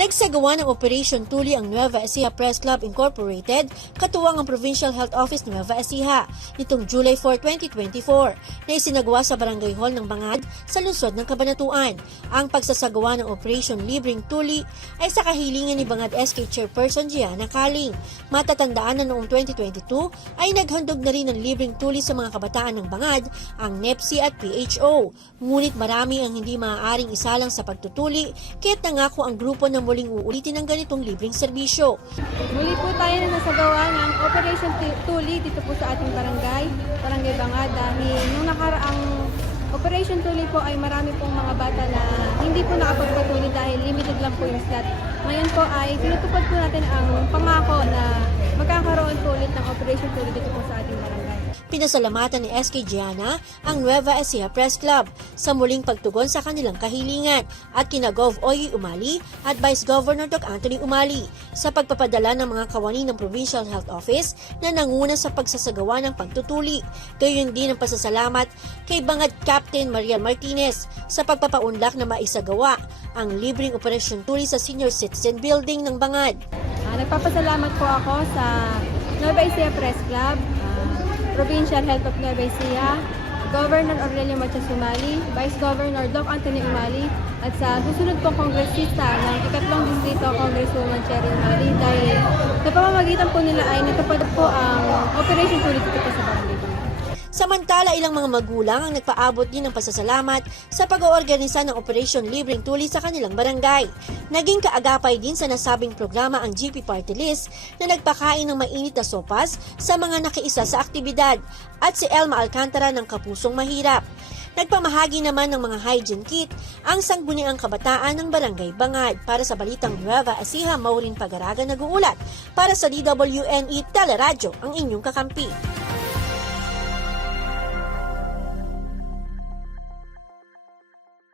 Nagsagawa ng Operation Tuli ang Nueva Ecija Press Club Incorporated, katuwang ang Provincial Health Office Nueva Ecija, nitong July 4, 2024, na isinagawa sa Barangay Hall ng Bangad sa lungsod ng Kabanatuan. Ang pagsasagawa ng Operation Libreng Tuli ay sa kahilingan ni Bangad SK Chairperson Gianna Kaling. Matatandaan na noong 2022 ay naghandog na rin ng libreng tuli sa mga kabataan ng Bangad, ang NEPSI at PHO. Ngunit marami ang hindi maaaring isalang sa pagtutuli, kaya't nangako ang grupo na muling uulitin ang ganitong libreng serbisyo. Muli po tayo na nasagawa ng Operation Tuli dito po sa ating barangay, Barangay Bangad dahil nung nakaraang Operation Tuli po ay marami pong mga bata na hindi po nakapagpatuli dahil limited lang po yung slot. Ngayon po ay tinutupad po natin ang pangako na magkakaroon po ulit ng Operation Tuli dito po sa. Pinasalamatan ni SK Gianna ang Nueva Ecija Press Club sa muling pagtugon sa kanilang kahilingan at kina Gov. Oye Umali at Vice Governor Doc Anthony Umali sa pagpapadala ng mga kawani ng Provincial Health Office na nanguna sa pagsasagawa ng pagtutuli. Gayon din ang pasasalamat kay Bangad Captain Maria Martinez sa pagpapaunlak na maisagawa ang libreng operasyon tuli sa Senior Citizen Building ng Bangad. Ah, nagpapasalamat po ako sa Nueva Ecija Press Club, Provincial Health of Nueva Ecija, Governor Aurelio Machas Umali, Vice Governor Doc Anthony Umali, at sa susunod pong kongresista ng ikatlong distrito, Congresswoman Cherry Umali, dahil sa pamamagitan po nila ay natupad po ang Operation Tulit dito po sa Bangka. Samantala, ilang mga magulang ang nagpaabot din ng pasasalamat sa pag-oorganisa ng Operation Libreng Tuli sa kanilang barangay. Naging kaagapay din sa nasabing programa ang GP Party List na nagpakain ng mainit na sopas sa mga nakiisa sa aktibidad at si Elma Alcantara ng Kapusong Mahirap. Nagpamahagi naman ng mga hygiene kit ang sangguniang kabataan ng Barangay Bangad para sa Balitang Nueva Ecija Maureen Pagaraga nag-uulat para sa DWNE Teleradyo ang inyong kakampi.